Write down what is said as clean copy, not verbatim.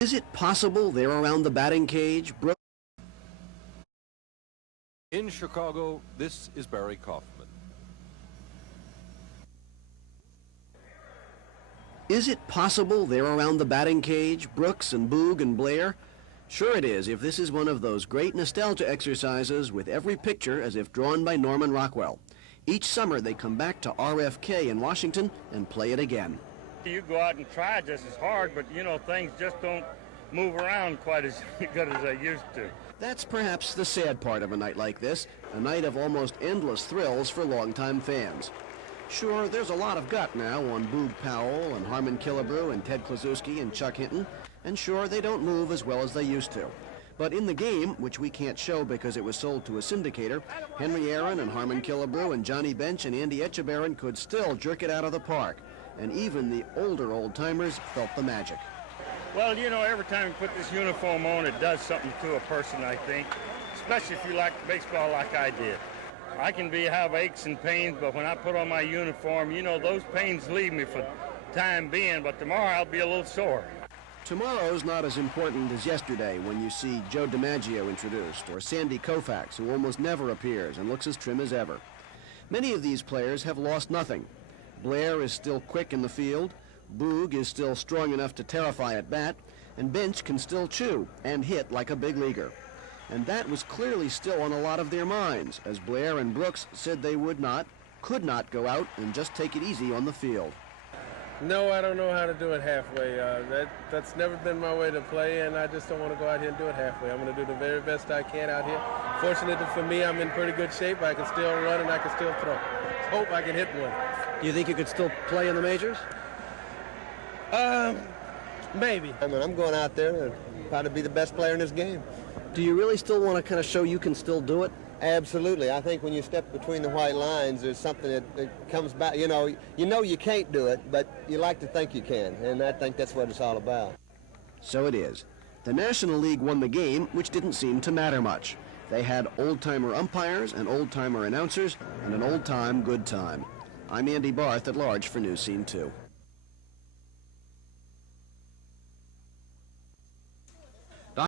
Is it possible they're around the batting cage? In Chicago, this is Barry Kaufman. Is it possible they're around the batting cage, Brooks and Boog and Blair? Sure it is, if this is one of those great nostalgia exercises with every picture as if drawn by Norman Rockwell. Each summer they come back to RFK in Washington and play it again. You go out and try just as hard, but you know, things just don't move around quite as good as they used to. That's perhaps the sad part of a night like this, a night of almost endless thrills for longtime fans. Sure, there's a lot of gut now on Boog Powell and Harmon Killebrew and Ted Kluszewski and Chuck Hinton, and sure, they don't move as well as they used to. But in the game, which we can't show because it was sold to a syndicator, Henry Aaron and Harmon Killebrew and Johnny Bench and Andy Etchebarren could still jerk it out of the park, and even the older old-timers felt the magic. Well, you know, every time you put this uniform on, it does something to a person, I think, especially if you like baseball like I did. I can have aches and pains, but when I put on my uniform, you know, those pains leave me for the time being, but tomorrow I'll be a little sore. Tomorrow's not as important as yesterday when you see Joe DiMaggio introduced, or Sandy Koufax, who almost never appears and looks as trim as ever. Many of these players have lost nothing. Blair is still quick in the field, Boog is still strong enough to terrify at bat, and Bench can still chew and hit like a big leaguer. And that was clearly still on a lot of their minds, as Blair and Brooks said they could not go out and just take it easy on the field. No, I don't know how to do it halfway. That's never been my way to play, and I just don't want to go out here and do it halfway. I'm going to do the very best I can out here. Fortunately for me, I'm in pretty good shape. I can still run and I can still throw. Hope I can hit one. Do you think you could still play in the majors? Maybe. I mean, I'm going out there to try to be the best player in this game. Do you really still want to kind of show you can still do it? Absolutely. I think when you step between the white lines, there's something that comes back. You know you can't do it, but you like to think you can, and I think that's what it's all about. So it is. The National League won the game, which didn't seem to matter much. They had old-timer umpires and old-timer announcers and an old-time good time. I'm Andy Barth at large for News Scene 2.